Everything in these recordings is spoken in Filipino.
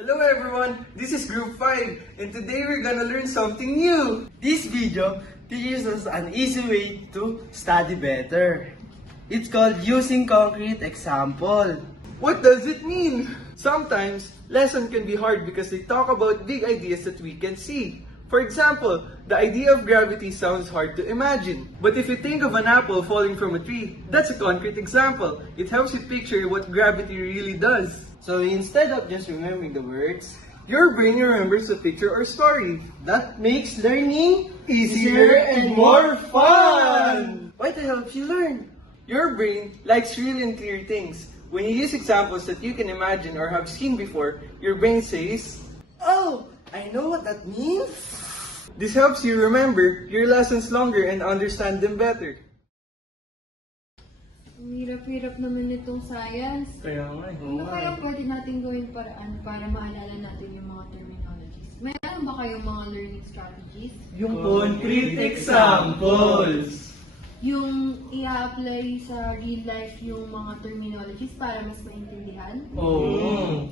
Hello everyone, this is Group 5 and today we're gonna learn something new. This video teaches us an easy way to study better. It's called using concrete example. What does it mean? Sometimes, lesson can be hard because they talk about big ideas that we can see. For example, the idea of gravity sounds hard to imagine. But if you think of an apple falling from a tree, that's a concrete example. It helps you picture what gravity really does. So instead of just remembering the words, Your brain remembers the picture or story. that makes learning Easier and more fun! Why to help you learn? Your brain likes real and clear things. When you use examples that you can imagine or have seen before, your brain says, Oh, I know what that means. this helps you remember your lessons longer and understand them better. Ang hirap-hirap naman itong science. Kaya nga. Ano kaya pwede natin gawin paraan para maalala natin yung mga terminologies? Mayroon ba kayong mga learning strategies? Yung concrete examples. Yung i-apply sa real life yung mga terminologies para mas maintindihan? Oo.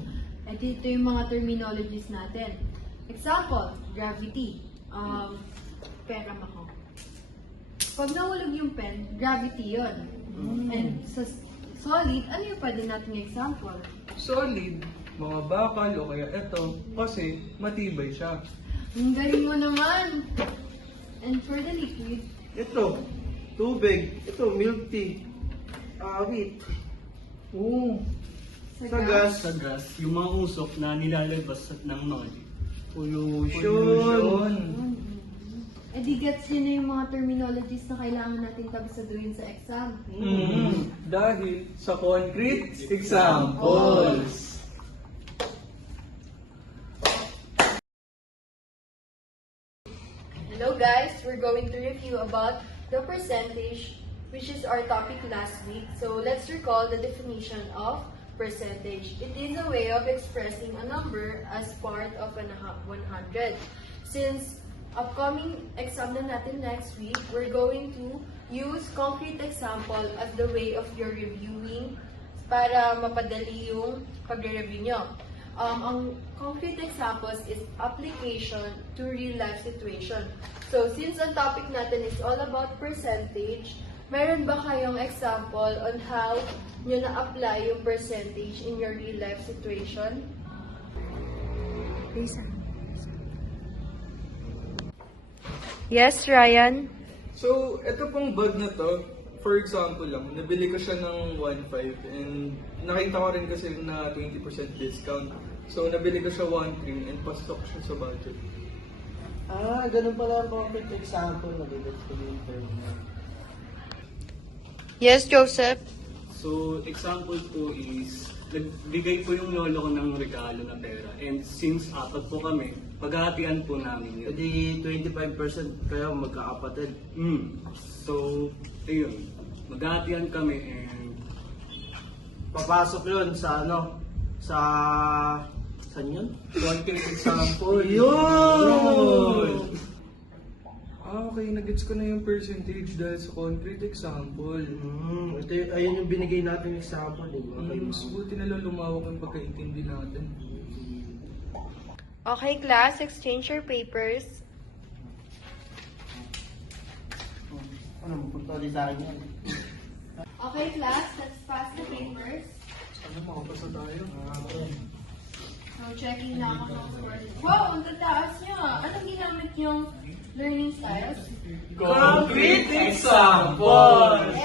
At ito yung mga terminologies natin. Example, gravity. Peram ako. Pag nahulog yung pen, gravity yon. And sa solid, ano yung pwede nating example? Solid, mga bakal o kaya ito, kasi matibay siya. Ang galing mo naman! And for the liquid, Ito, tubig. Ito, milk tea. Wheat. Oo. sa gas, Sa gas, yung mga usok na nilalabas ng noli. Pollution. Eh di gets yun na yung mga terminologies na kailangan natin kabisaduhin sa exam. Dahil sa concrete examples. Hello guys, we're going to review about the percentage, which is our topic last week. So let's recall the definition of percentage. It is a way of expressing a number as part of 100. Since upcoming exam na natin next week, we're going to use concrete example as the way of your reviewing para mapadali yung pagre-review nyo. Ang concrete examples is application to real-life situation. So, since ang topic natin is all about percentage, meron ba kayong example on how nyo na-apply yung percentage in your real-life situation? Lisa. Yes, Ryan? So, ito pong bag na to, for example lang, nabili ko siya ng 1.5 and nakita ko rin kasi na 20% discount. So, nabili ko siya 1.3 and pasok siya sa budget. Ganun pala ang concrete example na dito sa term. Yes, Joseph? So, example po is, nagbigay po yung lolo ko ng regalo na pera. And since apat po kami, paghahatian po namin yun. Pwede 25% kayo magkakapatid. So, ayun. Maghahatian kami and Papasok yun sa saan yun? Concrete example. Yun! Okay, nagets ko na yung percentage dahil sa concrete example. Ayun yung binigay natin example. Mas buti na lang lumawak ang pagkaintindi natin. Okay, class, exchange your papers. Ano, mapunta ulit sa akin yan. Okay, class, let's pass the papers. Sana makapasa tayo. So, checking na ako ng scores. Wow, ang tataas niya. Anong ginamit yung learning styles? Concrete examples!